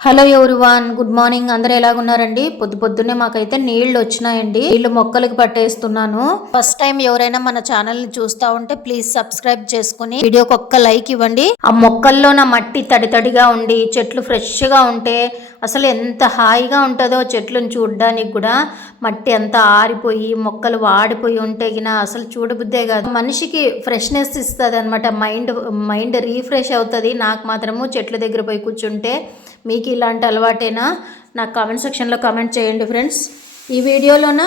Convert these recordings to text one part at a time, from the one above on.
Hello everyone, good morning. అందరూ ఎలాగున్నారండి? పొద్దున్నే మాకైతే నీళ్లు వచ్చినాయండి. నీళ్లు మొక్కలకు పట్టేస్తున్నాను. ఫస్ట్ టైం ఎవరైనా మన ఛానల్ ని చూస్తా ఉంటే ప్లీజ్ సబ్స్క్రైబ్ చేసుకుని వీడియోకి ఒక్క లైక్ ఇవ్వండి. ఆ మొక్కల్లో నా మట్టి తడిగా ఉండి చెట్లు ఫ్రెష్ గా ఉంటే అసలు ఎంత హాయిగా ఉంటుందో చెట్లను చూడడానికి కూడా. మట్టి అంతా ఆరిపోయి మొక్కలు వాడిపోయి ఉంటే గిన అసలు చూడబుద్దే కాదు. మనిషికి ఫ్రెష్నెస్ ఇస్తుంది అనమాట. మైండ్ రీఫ్రెష్ అవుతుంది. నాకు మాత్రము చెట్ల దగ్గర పోయి కూర్చుంటే. మీకు ఇలాంటి అలవాటేనా? నాకు కామెంట్ సెక్షన్లో కామెంట్ చేయండి ఫ్రెండ్స్. ఈ వీడియోలోన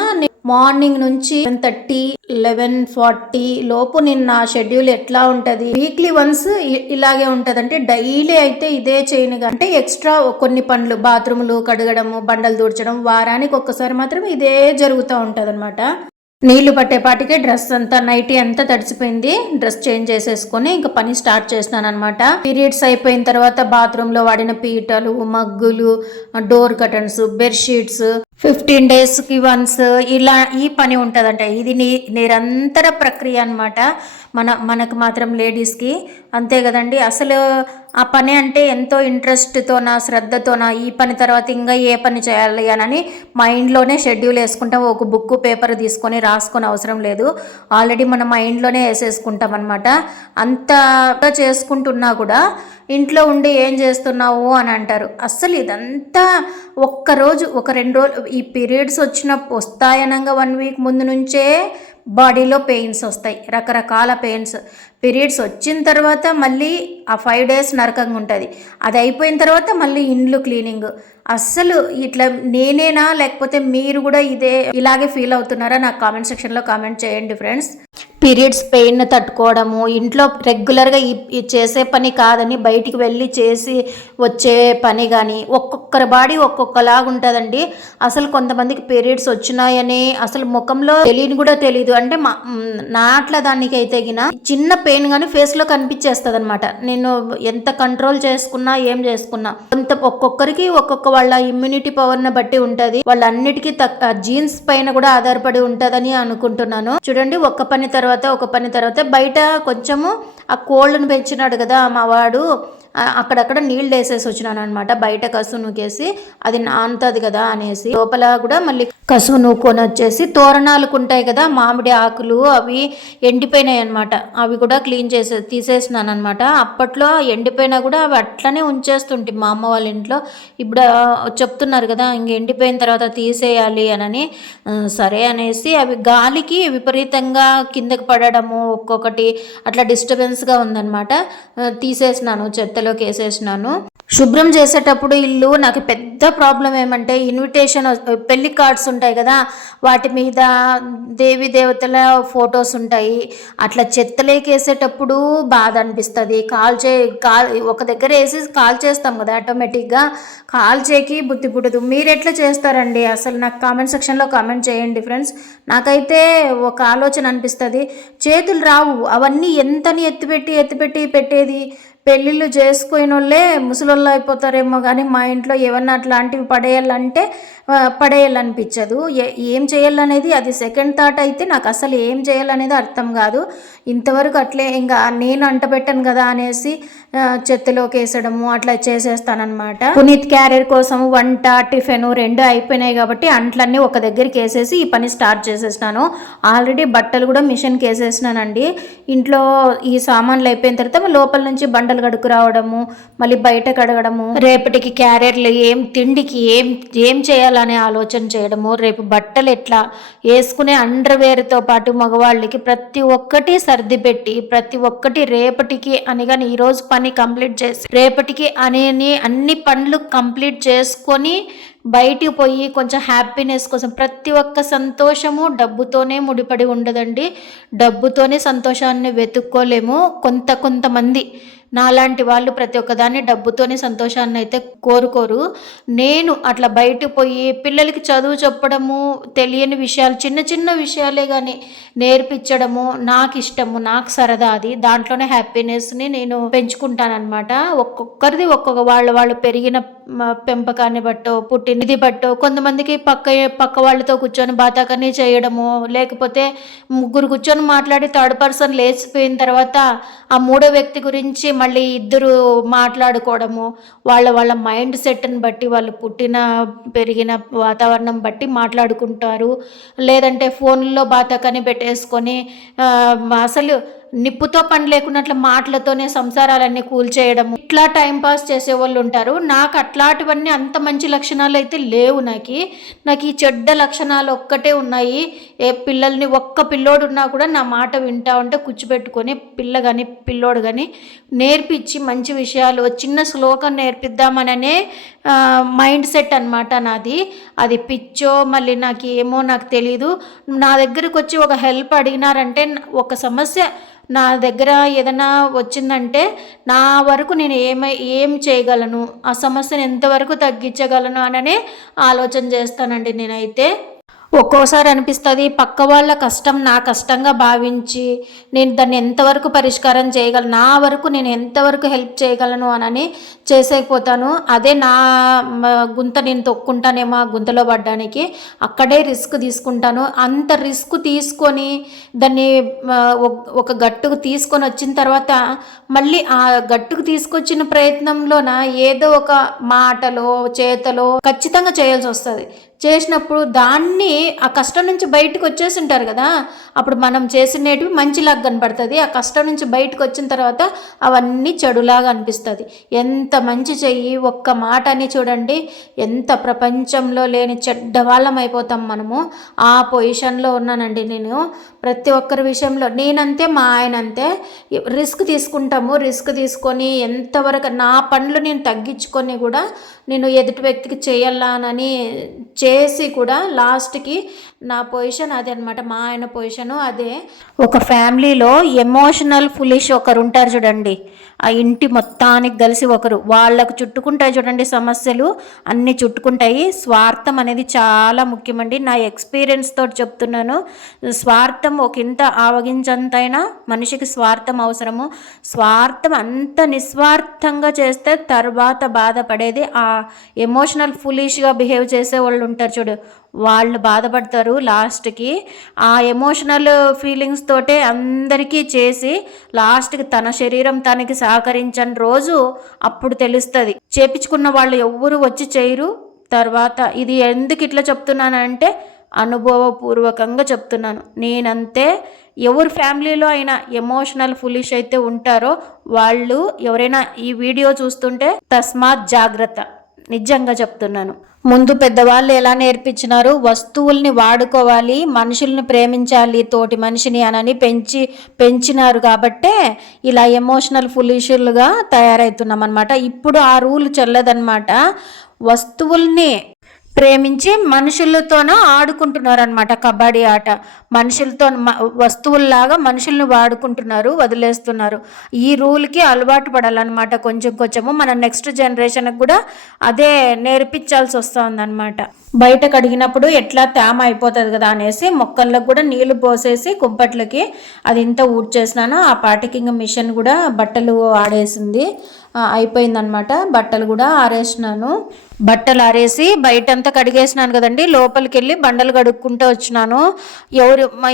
మార్నింగ్ నుంచి 10:30 11:40 లోపు నేను నా షెడ్యూల్ ఎట్లా ఉంటుంది, వీక్లీ వన్స్ ఇలాగే ఉంటుంది. అంటే డైలీ అయితే ఇదే చేయను, అంటే ఎక్స్ట్రా కొన్ని పనులు, బాత్రూములు కడగడము, బండలు దూడ్చడం, వారానికి ఒక్కసారి మాత్రం ఇదే జరుగుతూ ఉంటుంది అనమాట. నీళ్లు పట్టేపాటికే డ్రెస్ అంతా నైటీ అంతా తడిసిపోయింది. డ్రెస్ చేంజ్ చేసేసుకొని ఇంకా పని స్టార్ట్ చేస్తున్నాను అనమాట. పీరియడ్స్ అయిపోయిన తర్వాత బాత్రూంలో వాడిన పీటలు, మగ్గులు, డోర్ కర్టన్స్, బెడ్షీట్స్ 15 daysకి వన్స్ ఇలా ఈ పని ఉంటుందంట. ఇది నిరంతర ప్రక్రియ అనమాట. మనకు మాత్రం లేడీస్కి అంతే కదండి. అసలు ఆ పని అంటే ఎంతో ఇంట్రెస్ట్తోనా, శ్రద్ధతోనా ఈ పని తర్వాత ఇంకా ఏ పని చేయాలి అని మైండ్లోనే షెడ్యూల్ వేసుకుంటాం. ఒక బుక్ పేపర్ తీసుకొని రాసుకొని అవసరం లేదు, ఆల్రెడీ మన మైండ్లోనే వేసేసుకుంటాం అనమాట. అంత చేసుకుంటున్నా కూడా ఇంట్లో ఉండి ఏం చేస్తున్నావు అని అంటారు. అస్సలు ఇదంతా ఒక్కరోజు ఒక 2 రోజులు ఈ పీరియడ్స్ వస్తాయనంగా 1 week ముందు నుంచే బాడీలో పెయిన్స్ వస్తాయి, రకరకాల పెయిన్స్. పీరియడ్స్ వచ్చిన తర్వాత మళ్ళీ ఆ 5 days నరకంగా ఉంటుంది. అది అయిపోయిన తర్వాత మళ్ళీ ఇండ్లు క్లీనింగ్. అస్సలు ఇట్లా నేనేనా లేకపోతే మీరు కూడా ఇలాగే ఫీల్ అవుతున్నారా? నాకు కామెంట్ సెక్షన్లో కామెంట్ చేయండి ఫ్రెండ్స్. పీరియడ్స్ పెయిన్ తట్టుకోవడము ఇంట్లో రెగ్యులర్గా ఈ చేసే పని కాదని బయటికి వెళ్ళి చేసి వచ్చే పని కానీ ఒక్కొక్కరి బాడీ ఒక్కొక్కలాగా ఉంటుందండి. అసలు కొంతమందికి పీరియడ్స్ వచ్చినాయని అసలు ముఖంలో తెలియని కూడా తెలియదు. అంటే నాట్ల దానికి అయితే గిన చిన్న పెయిన్ కానీ ఫేస్లో కనిపించేస్తుంది అనమాట. నేను ఎంత కంట్రోల్ చేసుకున్నా ఏం చేసుకున్నా ఒక్కొక్కరికి ఒక్కొక్క వాళ్ళ ఇమ్యూనిటీ పవర్ని బట్టి ఉంటుంది. వాళ్ళన్నిటికీ జీన్స్ పైన కూడా ఆధారపడి ఉంటుందని అనుకుంటున్నాను. చూడండి, ఒక పని తర్వాత బయట కొంచెము ఆ కోళ్ళను పెంచినాడు కదా మా వాడు, అక్కడక్కడ నీళ్ళు వేసేసి వచ్చినాను అనమాట. బయట కసు నూకేసి అది నానుతుంది కదా అనేసి, లోపల కూడా మళ్ళీ కసు నూకొని వచ్చేసి తోరణాలకు ఉంటాయి కదా మామిడి ఆకులు, అవి ఎండిపోయినాయి అనమాట. అవి కూడా క్లీన్ తీసేసినాను అనమాట. అప్పట్లో ఎండిపోయినా కూడా అవి అట్లనే ఉంచేస్తుంటే మా అమ్మ వాళ్ళ ఇంట్లో. ఇప్పుడు చెప్తున్నారు కదా ఇంక ఎండిపోయిన తర్వాత తీసేయాలి అని. సరే అనేసి అవి గాలికి విపరీతంగా కిందకి పడడము ఒక్కొక్కటి అట్లా డిస్టర్బెన్స్గా ఉందన్నమాట. తీసేసినాను, చెత్తలోకి వేసేసినాను. శుభ్రం చేసేటప్పుడు ఇల్లు నాకు పెద్ద ప్రాబ్లం ఏమంటే, ఇన్విటేషన్ పెళ్లి కార్డ్స్ ఉంటాయి కదా, వాటి మీద దేవి దేవతల ఫొటోస్ ఉంటాయి. అట్లా చెత్తలోకి వేసేటప్పుడు బాధ అనిపిస్తుంది. ఒక దగ్గర వేసి కాల్ చేస్తాం కదా, ఆటోమేటిక్గా కాల్ చేయకి బుద్ధి పుట్టదు. మీరు ఎట్లా చేస్తారండి? అసలు నాకు కామెంట్ సెక్షన్లో కామెంట్ చేయండి ఫ్రెండ్స్. నాకైతే ఒక ఆలోచన అనిపిస్తుంది, చేతులు రావు అవన్నీ ఎంతని ఎత్తిపెట్టి పెట్టేది. పెళ్ళిళ్ళు చేసుకుని వాళ్ళే ముసలోళ్ళు అయిపోతారేమో కానీ మా ఇంట్లో ఏమన్నా అట్లాంటివి పడేయాలనిపించదు. ఏం చేయాలనేది అది సెకండ్ థాట్ అయితే నాకు అసలు ఏం చేయాలనేది అర్థం కాదు. ఇంతవరకు అట్లే ఇంకా నేను అంటబెట్టాను కదా అనేసి చెత్తలోకి వేసడము అట్లా చేసేస్తానమాట. పునీత్ క్యారియర్ కోసం వంట టిఫిన్ 2 అయిపోయినాయి కాబట్టి అంట్లన్నీ ఒక దగ్గరికి వేసేసి ఈ పని స్టార్ట్ చేసేసినాను. ఆల్రెడీ బట్టలు కూడా మిషన్కి వేసేసినానండి. ఇంట్లో ఈ సామాన్లు అయిపోయిన తర్వాత లోపల నుంచి బండలు కడుకు రావడము, మళ్ళీ బయట కడగడము, రేపటికి క్యారియర్లు తిండికి ఏం చేయాలనే ఆలోచన చేయడము, రేపు బట్టలు ఎట్లా వేసుకునే అండర్వేర్తో పాటు మగవాళ్ళకి ప్రతి ఒక్కటి సర్ది పెట్టి ప్రతి ఒక్కటి రేపటికి అని కానీ ఈరోజు పని కంప్లీట్ చేసి రేపటికి అన్ని పనులు కంప్లీట్ చేసుకొని బయటికి పోయి కొంచెం హ్యాపీనెస్ కోసం. ప్రతి ఒక్క సంతోషము డబ్బుతోనే ముడిపడి ఉండదండి. డబ్బుతోనే సంతోషాన్ని వెతుక్కోలేము. కొంతమంది నాలాంటి వాళ్ళు ప్రతి ఒక్కదాన్ని డబ్బుతోనే సంతోషాన్ని అయితే కోరుకోరు. నేను అట్లా బయటకు పోయి పిల్లలకి చదువు చెప్పడము, తెలియని విషయాలు చిన్న విషయాలే కానీ నేర్పించడము నాకు ఇష్టము, నాకు సరదా. అది దాంట్లోనే హ్యాపీనెస్ని నేను పెంచుకుంటానమాట. ఒక్కొక్కరిది ఒక్కొక్క వాళ్ళు పెరిగిన పెంపకాన్ని బట్టో పుట్టినది బట్టో కొంతమందికి పక్క వాళ్ళతో కూర్చొని బాతాకని చేయడము, లేకపోతే ముగ్గురు కూర్చొని మాట్లాడి థర్డ్ పర్సన్ లేచిపోయిన తర్వాత ఆ మూడో వ్యక్తి గురించి మళ్ళీ ఇద్దరు మాట్లాడుకోవడము, వాళ్ళ మైండ్ సెట్ని బట్టి వాళ్ళు పుట్టిన పెరిగిన వాతావరణం బట్టి మాట్లాడుకుంటారు. లేదంటే ఫోన్లో బాతాకని పెట్టేసుకొని అసలు నిప్పుతో పని లేకున్నట్లు మాటలతోనే సంసారాలన్నీ కూల్చేయడం, ఇట్లా టైంపాస్ చేసేవాళ్ళు ఉంటారు. నాకు అట్లాంటివన్నీ అంత మంచి లక్షణాలు అయితే లేవు. నాకు ఈ చెడ్డ లక్షణాలు ఒక్కటే ఉన్నాయి. ఏ పిల్లల్ని ఒక్క పిల్లోడు ఉన్నా కూడా నా మాట వింటా ఉంటే కూర్చోబెట్టుకొని పిల్ల కానీ పిల్లోడు కానీ నేర్పించి మంచి విషయాలు చిన్న శ్లోకం నేర్పిద్దామననే మైండ్ సెట్ అనమాట నాది. అది పిచ్చో మళ్ళీ నాకు తెలీదు. నా దగ్గరకు వచ్చి ఒక హెల్ప్ అడిగినారంటే, ఒక సమస్య నా దగ్గర ఏదైనా వచ్చిందంటే నా వరకు నేను ఏం చేయగలను, ఆ సమస్యను ఎంతవరకు తగ్గించగలను అననే ఆలోచన చేస్తానండి నేనైతే. ఒక్కోసారి అనిపిస్తుంది పక్క వాళ్ళ కష్టం నా కష్టంగా భావించి నేను దాన్ని ఎంతవరకు పరిష్కారం చేయగలను, నా వరకు నేను ఎంతవరకు హెల్ప్ చేయగలను అని చేసేకపోతాను. అదే నా గుంత నేను తొక్కుంటానేమో ఆ గుంతలో పడ్డానికి, అక్కడే రిస్క్ తీసుకుంటాను. అంత రిస్క్ తీసుకొని దాన్ని ఒక గట్టుకు తీసుకొని వచ్చిన తర్వాత మళ్ళీ ఆ గట్టుకు తీసుకొచ్చిన ప్రయత్నంలోన ఏదో ఒక మాటలో చేతలో ఖచ్చితంగా చేయాల్సి వస్తుంది. చేసినప్పుడు దాన్ని ఆ కష్టం నుంచి బయటకు వచ్చేసి ఉంటారు కదా, అప్పుడు మనం చేసినవి మంచిలాగా కనపడుతుంది. ఆ కష్టం నుంచి బయటకు వచ్చిన తర్వాత అవన్నీ చెడులాగా అనిపిస్తుంది. ఎంత మంచి చెయ్యి ఒక్క మాట అని చూడండి, ఎంత ప్రపంచంలో లేని చెడ్డ వాళ్ళం అయిపోతాం మనము. ఆ పొజిషన్లో ఉన్నానండి నేను. ప్రతి ఒక్కరి విషయంలో నేనంతే, మా ఆయన అంతే. రిస్క్ తీసుకుంటాము. రిస్క్ తీసుకొని ఎంతవరకు నా పనులు నేను తగ్గించుకొని కూడా నేను ఎదుటి వ్యక్తికి చేయాలని చేసి కూడా లాస్ట్కి నా పొజిషన్ అదే అనమాట. మా ఆయన పొజిషను అదే. ఒక ఫ్యామిలీలో ఎమోషనల్ ఫులిష్ ఒకరు ఉంటారు చూడండి, ఆ ఇంటి మొత్తానికి కలిసి ఒకరు, వాళ్ళకు చుట్టుకుంటాయి చూడండి సమస్యలు అన్నీ చుట్టుకుంటాయి. స్వార్థం అనేది చాలా ముఖ్యమండి. నా ఎక్స్పీరియన్స్ తోటి చెప్తున్నాను. స్వార్థం ఒక ఇంత ఆవగించంతైనా మనిషికి స్వార్థం అవసరము. స్వార్థం అంత నిస్వార్థంగా చేస్తే తర్వాత బాధపడేది ఆ ఎమోషనల్ ఫులిష్గా బిహేవ్ చేసే వాళ్ళు ఉంటారు చూడు, వాళ్ళు బాధపడతారు లాస్ట్కి. ఆ ఎమోషనల్ ఫీలింగ్స్ తోటే అందరికీ చేసి లాస్ట్కి తన శరీరం తనకి సహకరించని రోజు అప్పుడు తెలుస్తుంది. చేపించుకున్న వాళ్ళు ఎవ్వరు వచ్చి చేయరు. తర్వాత ఇది ఎందుకు ఇట్లా చెప్తున్నానంటే అనుభవపూర్వకంగా చెప్తున్నాను. నేనంతే. ఎవరి ఫ్యామిలీలో అయినా ఎమోషనల్ ఫులిష్ అయితే ఉంటారో వాళ్ళు ఎవరైనా ఈ వీడియో చూస్తుంటే తస్మాత్ జాగ్రత్త, నిజంగా చెప్తున్నాను. ముందు పెద్దవాళ్ళు ఎలా నేర్పించినారు, వస్తువుల్ని వాడుకోవాలి, మనుషుల్ని ప్రేమించాలి, తోటి మనిషిని అని పెంచినారు కాబట్టే ఇలా ఎమోషనల్ ఫులిష్లుగా తయారవుతున్నాం అనమాట. ఇప్పుడు ఆ రూల్ చెల్లదనమాట. వస్తువుల్ని ప్రేమించి మనుషులతోనూ ఆడుకుంటున్నారు అనమాట. కబడ్డీ ఆట మనుషులతో వస్తువుల్లాగా మనుషుల్ని వాడుకుంటున్నారు, వదిలేస్తున్నారు. ఈ రూల్కి అలవాటు పడాలన్నమాట. కొంచెము మన నెక్స్ట్ జనరేషన్కి కూడా అదే నేర్పించాల్సి వస్తుందన్నమాట. బయట కడిగినప్పుడు ఎట్లా తేమ అయిపోతుంది కదా అనేసి మొక్కలకు కూడా నీళ్లు పోసేసి కుంపట్లకి అది ఇంత ఊడ్చేసినాను. ఆ పాటికి ఇంకా మిషన్ కూడా బట్టలు ఆడేసింది, అయిపోయిందనమాట. బట్టలు కూడా ఆరేసినాను. బట్టలు ఆరేసి బయటంతా కడిగేసినాను కదండి. లోపలికి వెళ్ళి బండలు కడుక్కుంటూ వచ్చినాను.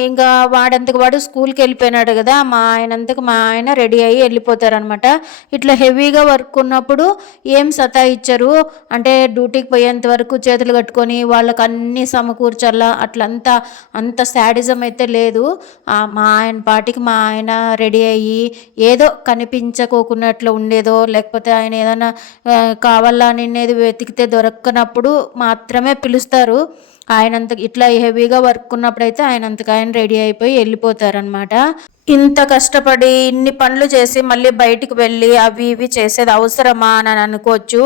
ఇంకా వాడంతకు వాడు స్కూల్కి వెళ్ళిపోయినాడు కదా, మా ఆయన రెడీ అయ్యి వెళ్ళిపోతారనమాట. ఇట్లా హెవీగా వర్క్ ఉన్నప్పుడు ఏం సతాయిచ్చారు అంటే డ్యూటీకి పోయేంత వరకు చేతులు కట్టుకొని వాళ్ళకి అన్నీ సమకూర్చల్లా, అట్లంతా అంత శాడిజం అయితే లేదు. మా ఆయన పాటికి మా ఆయన రెడీ అయ్యి ఏదో కనిపించకోకున్నట్లు ఉండేదో, లేకపోతే ఆయన ఏదైనా కావాలని వెతికితే దొరకనప్పుడు మాత్రమే పిలుస్తారు. ఆయనంతకు ఇట్లా హెవీగా వర్క్ ఉన్నప్పుడైతే ఆయనంతకు ఆయన రెడీ అయిపోయి వెళ్ళిపోతారనమాట. ఇంత కష్టపడి ఇన్ని పనులు చేసి మళ్ళీ బయటికి వెళ్ళి అవి ఇవి చేసేది అవసరమా అని అనుకోవచ్చు.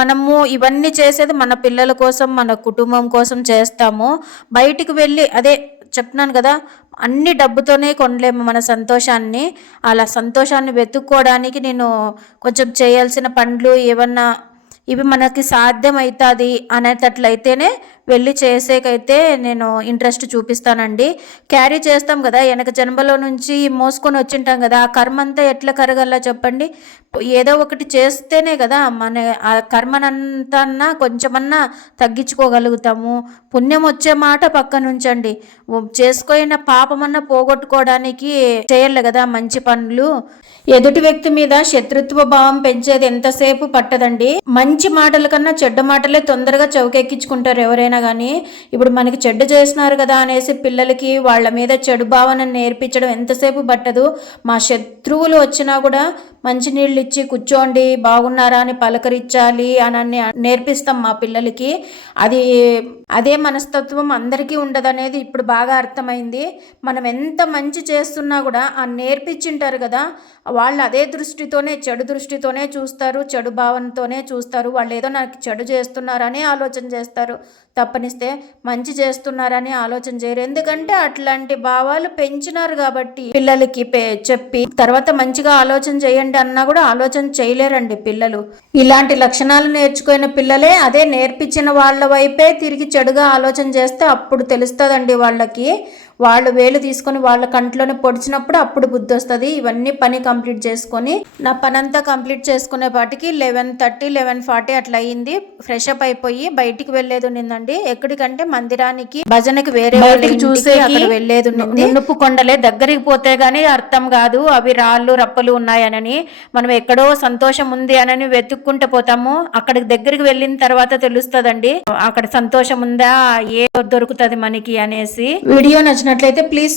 మనము ఇవన్నీ చేసేది మన పిల్లల కోసం, మన కుటుంబం కోసం చేస్తాము. బయటికి వెళ్ళి అదే చెప్తున్నాను కదా, అన్ని డబ్బుతోనే కొనలేము మన సంతోషాన్ని. అలా సంతోషాన్ని వెతుక్కోవడానికి నేను కొంచెం చేయాల్సిన పనులు ఏమన్నా ఇవి మనకి సాధ్యం అవుతుంది అనేటట్లయితేనే వెళ్ళి చేసేకైతే నేను ఇంట్రెస్ట్ చూపిస్తానండి. క్యారీ చేస్తాం కదా, వెనక జన్మలో నుంచి మోసుకొని వచ్చింటాం కదా, ఆ కర్మ అంతా ఎట్లా కరగల్లా చెప్పండి. ఏదో ఒకటి చేస్తేనే కదా మన ఆ కర్మనంతా కొంచెమన్నా తగ్గించుకోగలుగుతాము. పుణ్యం వచ్చే మాట పక్కన ఉంచండి, చేసుకున్న పాపమన్నా పోగొట్టుకోవడానికి చేయాలి కదా మంచి పనులు. ఎదుటి వ్యక్తి మీద శత్రుత్వ భావం పెంచేది ఎంతసేపు పట్టదండి. మంచి మాటల కన్నా చెడ్డ మాటలే తొందరగా చౌకెక్కించుకుంటారు ఎవరైనా కానీ. ఇప్పుడు మనకి చెడ్డ చేస్తున్నారు కదా అనేసి పిల్లలకి వాళ్ళ మీద చెడు భావన నేర్పించడం ఎంతసేపు పట్టదు. మా శత్రువులు వచ్చినా కూడా మంచినీళ్ళు ఇచ్చి కూర్చోండి, బాగున్నారా అని పలకరించాలి అని నేర్పిస్తాం మా పిల్లలకి. అదే మనస్తత్వం అందరికీ ఉండదనేది ఇప్పుడు బాగా అర్థమైంది. మనం ఎంత మంచి చేస్తున్నా కూడా ఆ నేర్పించింటారు కదా, వాళ్ళు అదే దృష్టితోనే, చెడు దృష్టితోనే చూస్తారు, చెడు భావనతోనే చూస్తారు. వాళ్ళు ఏదో నాకు చెడు చేస్తున్నారని ఆలోచన చేస్తారు తప్పనిస్తే మంచి చేస్తున్నారని ఆలోచన చేయరు. ఎందుకంటే అట్లాంటి భావాలు పెంచినారు కాబట్టి పిల్లలకి చెప్పి తర్వాత మంచిగా ఆలోచన చేయండి అన్నా కూడా ఆలోచన చేయలేరండి పిల్లలు. ఇలాంటి లక్షణాలు నేర్చుకున్న పిల్లలే అదే నేర్పించిన వాళ్ళ వైపే తిరిగి చెడుగా ఆలోచన చేస్తే అప్పుడు తెలుస్తుందండి వాళ్ళకి. వాళ్ళు వేలు తీసుకొని వాళ్ళ కంట్లోనే పొడిచినప్పుడు అప్పుడు బుద్ధి వస్తుంది. ఇవన్నీ పని కంప్లీట్ చేసుకొని నా పని అంతా కంప్లీట్ చేసుకునే పాటికి 11:30 11:40 అట్లా అయ్యింది. ఫ్రెష్ అప్ అయిపోయి బయటికి వెళ్ళేది ఉండిందండి. ఎక్కడికంటే మందిరానికి, భజనకి, వేరే బయటికి చూసే అక్కడ వెళ్ళేది ఉంది. నునుపు కొండలే, దగ్గరికి పోతే గానీ అర్థం కాదు అవి రాళ్ళు రప్పలు ఉన్నాయనని. మనం ఎక్కడో సంతోషం ఉంది అని వెతుక్కుంటూ పోతాము, అక్కడికి దగ్గరికి వెళ్ళిన తర్వాత తెలుస్తుందండి అక్కడ సంతోషం ఉందా, ఏ దొరుకుతుంది మనకి అనేసి. వీడియో నచ్చినట్లయితే ప్లీజ్